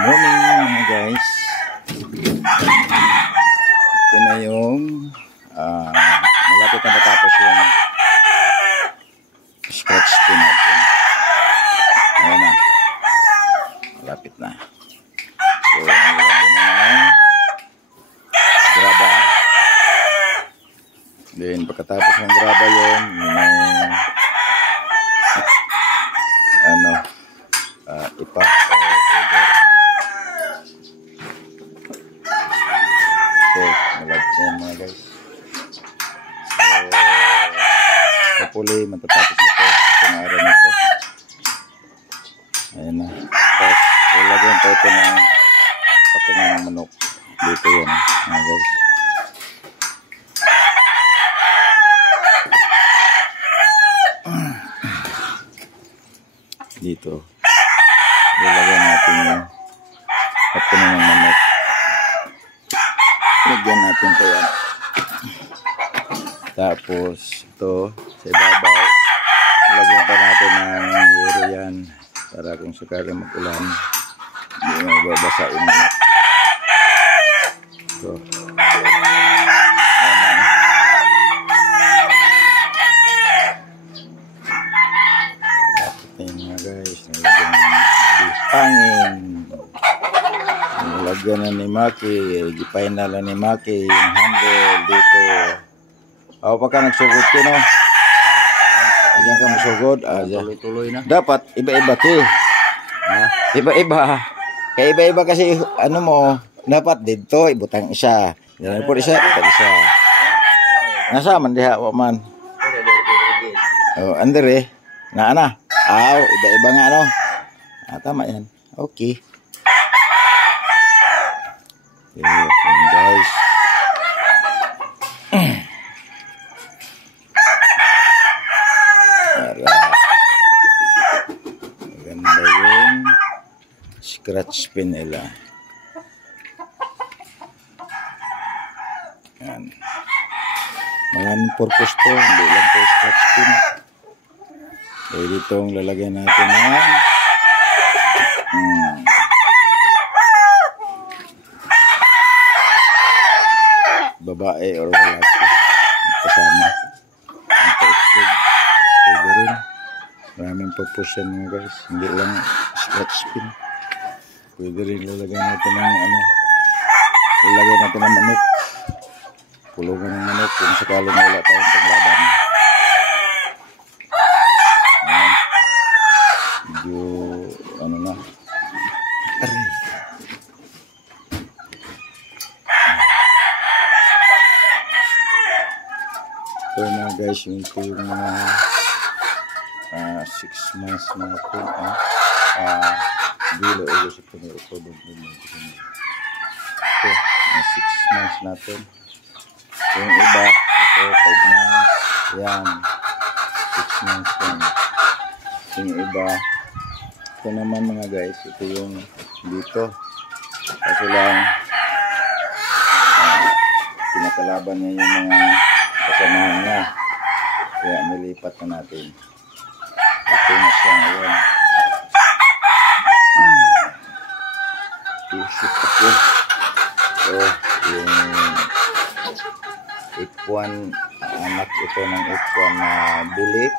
Morning mga guys. Ito na yung malapit na matapos yung scratch pin natin. Ayan na. Malapit na. So, nilagyan na ng graba. Then, pagkatapos ng graba yun, ipa o over. So, malapit na yan mga guys. So, hopefully, matatapos na ito itong araw na ito. Ayan na. Tapos, ilagyan pa ito ng patungan ng manok. Dito yan mga guys. Dito. Ilagyan natin yung patungan ng manok. Lagyan natin pa yan. Tapos, ito, sa ibabaw, lagyan pa natin ng yero yan para kung sakali mag-ulan, hindi mababasa yung manok. So, lapit na yun mga guys. Nilagyan ng hangin. Nilagyan na ni Maki. Gipain na lang ni Maki yung handle dito. O, pagka nagsugod ko, no? Diyan ka masugod. Tuloy-tuloy na. Dapat, iba-iba ki. Iba-iba. Kaya iba-iba kasi, ano mo, dapat dito, ibutang isa. Yan po isa, ibutang isa. Nasa man diha, man. O, under eh. Na. Iba-iba nga, no? Tama yan. Okay. Yan guys. Maganda yung scratch pin nila. Yan. Maraming purpose to. Hindi lang po scratch pin. So dito ang lalagyan natin ng babae or lalaki kasama ang pa-itlog. Pwede rin. Maraming purpose yan mga guys. Hindi lang scratch pin. Pwede rin lalagyan natin ng lalagyan natin ng manok. Pulungan ng manok kung sakaling wala tayong paglaban. Medyo na. Aray. So na guys, ito yung mga 6 months na ito. Bilo o gusto ko na ito. Ito, 6 months natin. Yung iba, ito 5 months. Yan, 6 months yan. Yung iba, ito naman mga guys, ito yung dito. Kasi lang, pinakalaban niya yung mga kasamahan niya. Kaya nilipat na natin. Ito na siya ngayon. Isip ako. So, yung F1, anak ito ng F1 na bulik.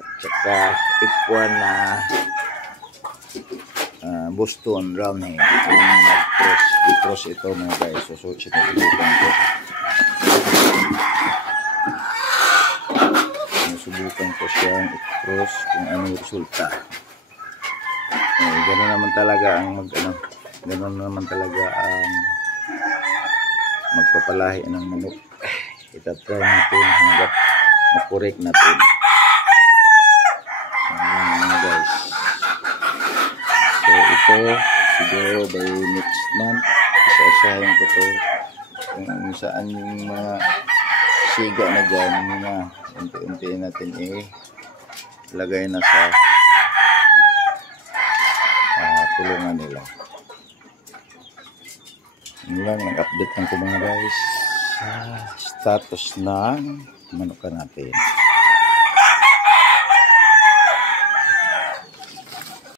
At saka F1 na Boston Roundhead. Yung nag-cross. I-cross ito mga guys. So, sinusubukan ko. Subukan ko siyang i-cross kung anong resulta. Gano'n naman talaga ang gano'n naman talaga ang magpapalahi ng manok. Itatry natin hanggat makorek natin. Mga guys. So ito siguro by next month isa-isahin ko to kung saan yung mga siga na dyan na unti-unti natin ilagay na sa tulungan nila. Yun lang, nag-update lang ko mga guys sa status ng manukan natin.